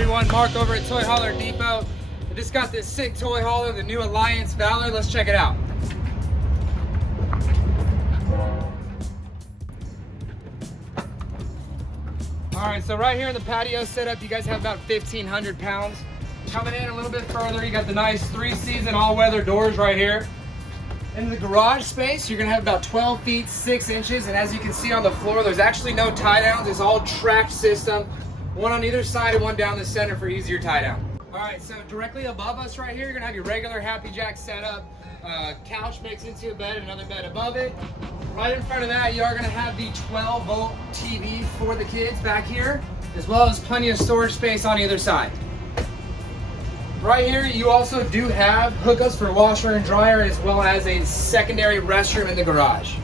everyone? Mark over at Toy Hauler Depot. I just got this sick toy hauler, the new Alliance Valor. Let's check it out. Alright, so right here in the patio setup, you guys have about 1,500 pounds. Coming in a little bit further, you got the nice 3-season all-weather doors right here. In the garage space, you're gonna have about 12 feet 6 inches, and as you can see on the floor, there's actually no tie downs. It's all tracked system, one on either side and one down the center for easier tie down. All right, so directly above us right here, you're gonna have your regular Happy Jack setup. Couch makes into a bed, another bed above it. Right in front of that, you are gonna have the 12-volt TV for the kids back here, as well as plenty of storage space on either side. Right here, you also do have hookups for washer and dryer, as well as a secondary restroom in the garage.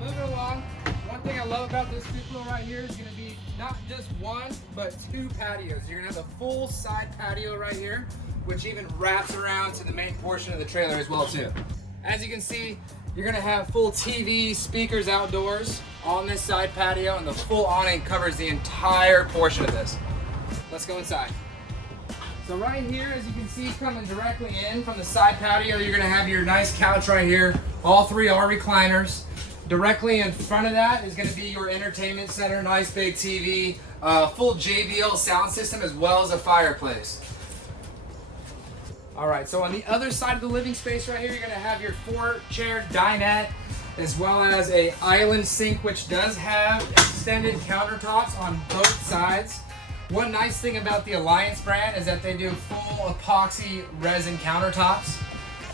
Moving along, one thing I love about this Duplo right here is gonna be not just one, but 2 patios. You're gonna have a full side patio right here, which even wraps around to the main portion of the trailer as well too. As you can see, you're gonna have full TV speakers outdoors on this side patio, and the full awning covers the entire portion of this. Let's go inside. So right here, as you can see, coming directly in from the side patio, you're gonna have your nice couch right here. All 3 are recliners. Directly in front of that is gonna be your entertainment center, nice big TV, full JBL sound system, as well as a fireplace. All right, so on the other side of the living space right here, you're gonna have your 4-chair dinette, as well as a island sink, which does have extended countertops on both sides. One nice thing about the Alliance brand is that they do full epoxy resin countertops.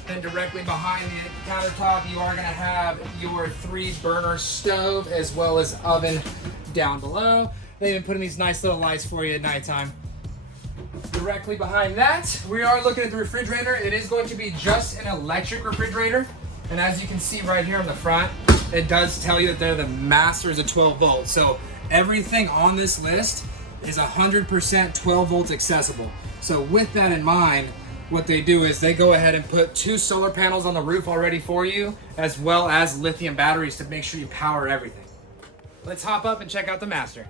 Then directly behind the countertop, you are gonna have your 3-burner stove, as well as oven down below. They even put in these nice little lights for you at nighttime. Directly behind that, we are looking at the refrigerator. It is going to be just an electric refrigerator. And as you can see right here on the front, it does tell you that they're the master is a 12 volt. So everything on this list is 100% 12 volts accessible. So with that in mind, what they do is they go ahead and put 2 solar panels on the roof already for you, as well as lithium batteries to make sure you power everything. Let's hop up and check out the master.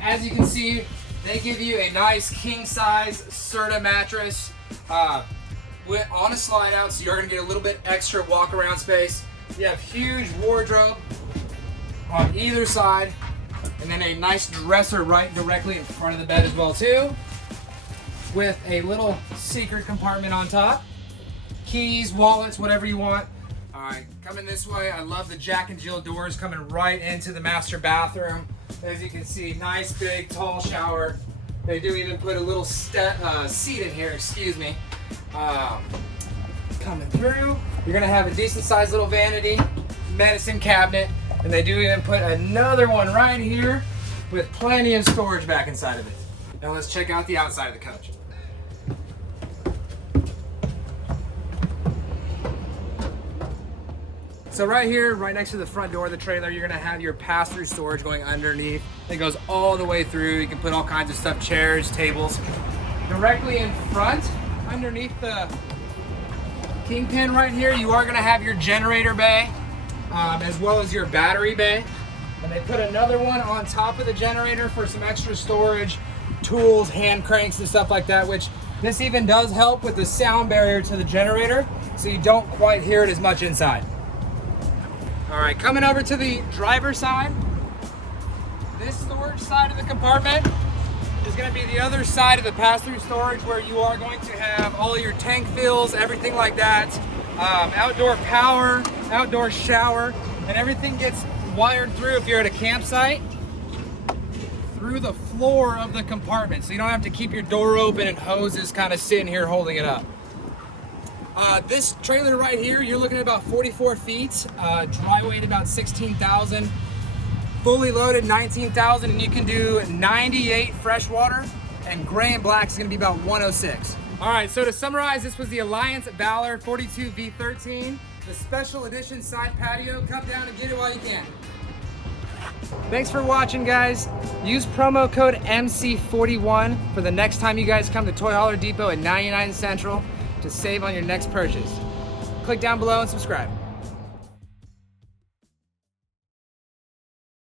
As you can see, they give you a nice king-size Serta mattress on a slide out, so you're gonna get a little bit extra walk-around space. You have huge wardrobe on either side, and then a nice dresser right directly in front of the bed as well too, with a little secret compartment on top. Keys, wallets, whatever you want. All right, coming this way, I love the Jack and Jill doors coming right into the master bathroom. As you can see, nice big tall shower. They do even put a little seat in here, excuse me. Coming through, you're gonna have a decent sized little vanity, medicine cabinet, and they do even put another one right here with plenty of storage back inside of it. Now let's check out the outside of the coach. So right here, right next to the front door of the trailer, you're gonna have your pass-through storage going underneath. It goes all the way through. You can put all kinds of stuff, chairs, tables. Directly in front, underneath the kingpin right here, you are gonna have your generator bay, as well as your battery bay. And they put another one on top of the generator for some extra storage, tools, hand cranks, and stuff like that, which this even does help with the sound barrier to the generator, so you don't quite hear it as much inside. All right, coming over to the driver's side, this storage side of the compartment is gonna be the other side of the pass-through storage, where you are going to have all your tank fills, everything like that, outdoor power, outdoor shower, and everything gets wired through, if you're at a campsite, through the floor of the compartment, so you don't have to keep your door open and hoses kind of sitting here holding it up. This trailer right here, you're looking at about 44 feet, dry weight about 16,000, fully loaded 19,000, and you can do 98 freshwater, and gray and black is gonna be about 106. All right, so to summarize, this was the Alliance Valor 42V13, the special edition side patio. Come down and get it while you can. Thanks for watching, guys. Use promo code MC41 for the next time you guys come to Toy Hauler Depot at 99 Central to save on your next purchase. Click down below and subscribe.